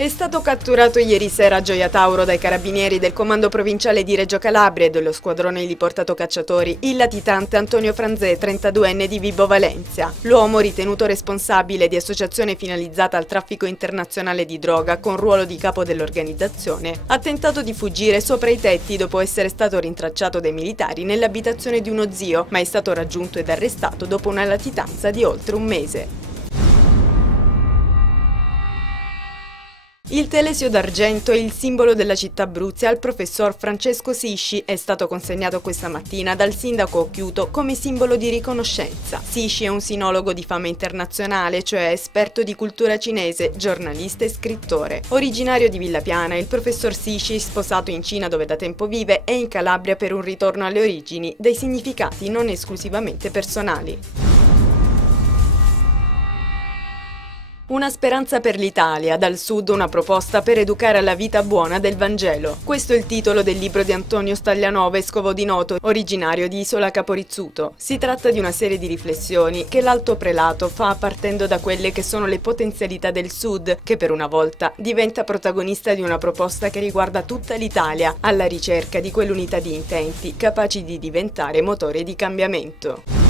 È stato catturato ieri sera a Gioia Tauro dai carabinieri del Comando Provinciale di Reggio Calabria e dello squadrone di Portato Cacciatori il latitante Antonio Franzè, 32enne di Vibo Valentia. L'uomo, ritenuto responsabile di associazione finalizzata al traffico internazionale di droga con ruolo di capo dell'organizzazione, ha tentato di fuggire sopra i tetti dopo essere stato rintracciato dai militari nell'abitazione di uno zio, ma è stato raggiunto ed arrestato dopo una latitanza di oltre un mese. Il Telesio d'argento è il simbolo della città Abruzzi al professor Francesco Sisci, è stato consegnato questa mattina dal sindaco Occhiuto come simbolo di riconoscenza. Sisci è un sinologo di fama internazionale, cioè esperto di cultura cinese, giornalista e scrittore. Originario di Villapiana, il professor Sisci, sposato in Cina dove da tempo vive, è in Calabria per un ritorno alle origini, dai significati non esclusivamente personali. Una speranza per l'Italia, dal sud una proposta per educare alla vita buona del Vangelo. Questo è il titolo del libro di Antonio Staglianova, vescovo di Noto, originario di Isola Caporizzuto. Si tratta di una serie di riflessioni che l'Alto Prelato fa partendo da quelle che sono le potenzialità del sud, che per una volta diventa protagonista di una proposta che riguarda tutta l'Italia, alla ricerca di quell'unità di intenti capaci di diventare motore di cambiamento.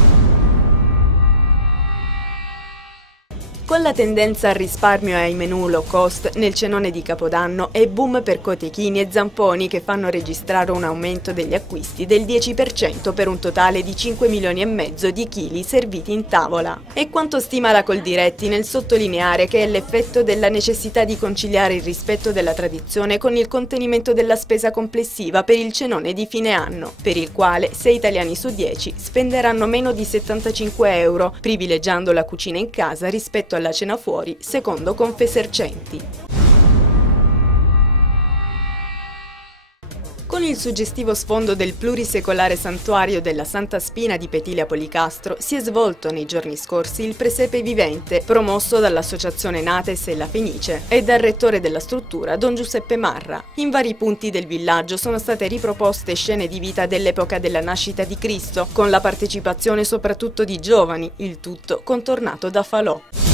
Con la tendenza al risparmio e ai menù low cost nel cenone di Capodanno è boom per cotechini e zamponi che fanno registrare un aumento degli acquisti del 10% per un totale di 5 milioni e mezzo di chili serviti in tavola. È quanto stima la Coldiretti nel sottolineare che è l'effetto della necessità di conciliare il rispetto della tradizione con il contenimento della spesa complessiva per il cenone di fine anno, per il quale 6 italiani su 10 spenderanno meno di 75 euro, privilegiando la cucina in casa rispetto alla cena fuori, secondo Confesercenti. Con il suggestivo sfondo del plurisecolare santuario della Santa Spina di Petilia Policastro si è svolto nei giorni scorsi il Presepe Vivente, promosso dall'associazione Nates e la Fenice e dal rettore della struttura Don Giuseppe Marra. In vari punti del villaggio sono state riproposte scene di vita dell'epoca della nascita di Cristo, con la partecipazione soprattutto di giovani, il tutto contornato da falò.